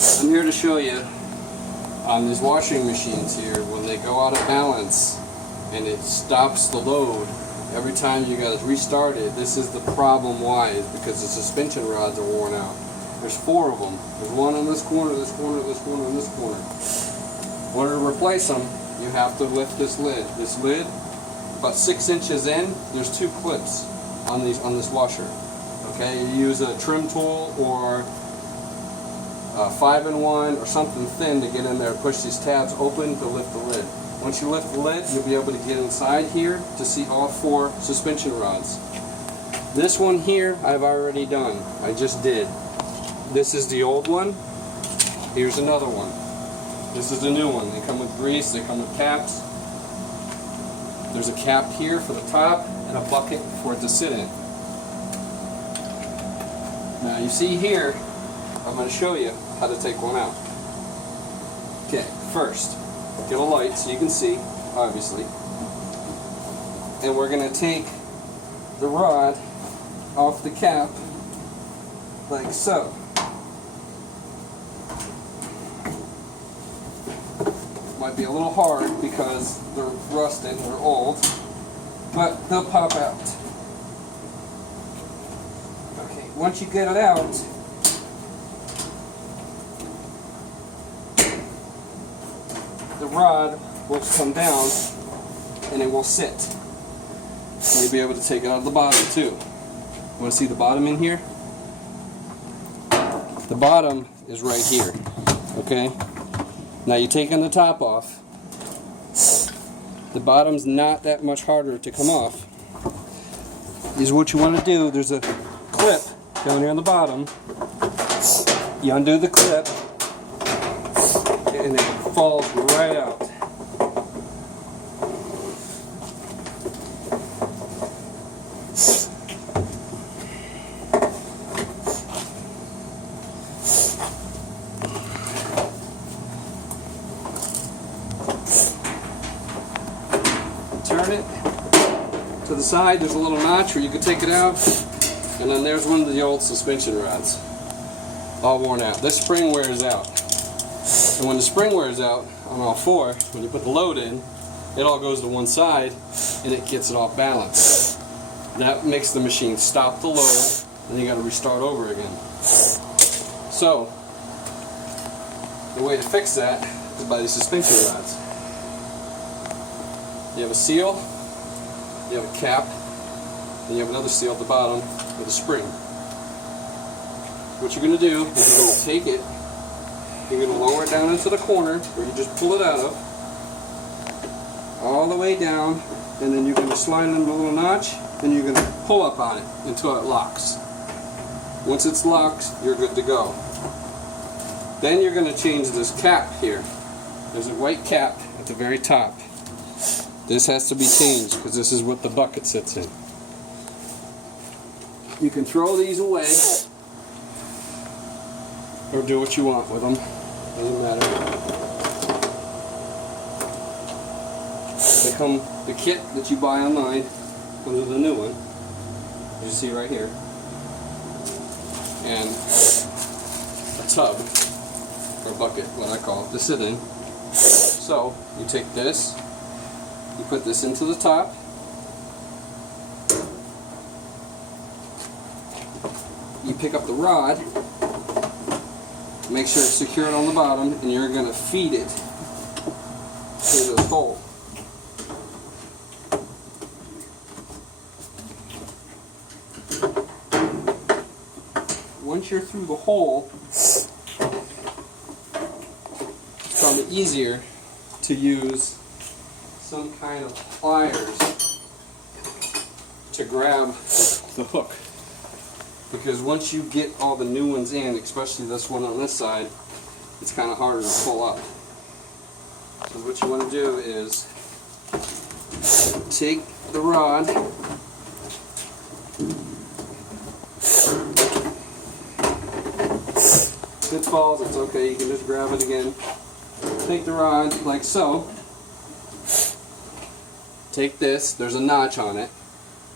I'm here to show you on these washing machines here, when they go out of balance and it stops the load every time you guys restart it. This is the problem. Why? Is because the suspension rods are worn out. There's 4 of them. There's one in this corner, this corner, this corner, and this corner. In order to replace them, you have to lift this lid. This lid, about 6 inches in, there's 2 clips on this washer. Okay, you use a trim tool or a 5-in-1 or something thin to get in there, push these tabs open to lift the lid. Once you lift the lid, you'll be able to get inside here to see all 4 suspension rods. This one here I've already done. I just did. This is the old one. Here's another one. This is the new one. They come with grease, they come with caps. There's a cap here for the top and a bucket for it to sit in. Now you see here, I'm going to show you how to take one out. Okay, first, get a light so you can see, obviously. And we're going to take the rod off the cap, like so. Might be a little hard because they're rusted, they're old, but they'll pop out. Okay, once you get it out, the rod will come down and it will sit. And you'll be able to take it out of the bottom too. Want to see the bottom in here? The bottom is right here. Okay? Now you're taking the top off. The bottom's not that much harder to come off. This is what you want to do. There's a clip down here on the bottom. You undo the clip and it falls right out. Turn it to the side. There's a little notch where you can take it out, and then there's one of the old suspension rods, all worn out. This spring wears out, and when the spring wears out on all 4, when you put the load in, it all goes to one side and it gets it off balance. That makes the machine stop the load, and you got to restart over again. So the way to fix that is by these suspension rods. You have a seal, you have a cap, and you have another seal at the bottom with a spring. What you're going to do is you're going to take it, you're going to lower it down into the corner where you just pull it out of, all the way down, and then you're going to slide it in the little notch, and you're going to pull up on it until it locks. Once it's locked, you're good to go. Then you're going to change this cap here. There's a white cap at the very top. This has to be changed because this is what the bucket sits in. You can throw these away or do what you want with them. Doesn't matter. They come, the kit that you buy online comes with a new one, as you see right here, and a tub or bucket, what I call it, to sit in. So you take this. You put this into the top. You pick up the rod, make sure it's secured on the bottom, and you're going to feed it through this hole. Once you're through the hole, it's probably easier to use some kind of pliers to grab the hook, because once you get all the new ones in, especially this one on this side, it's kind of harder to pull up. So what you want to do is take the rod, if it falls, it's okay, you can just grab it again. Take the rod like so. Take this, there's a notch on it,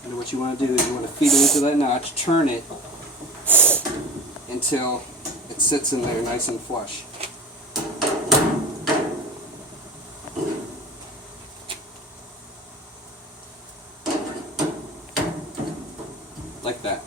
and what you want to do is you want to feed it into that notch, turn it until it's sits in there nice and flush. Like that.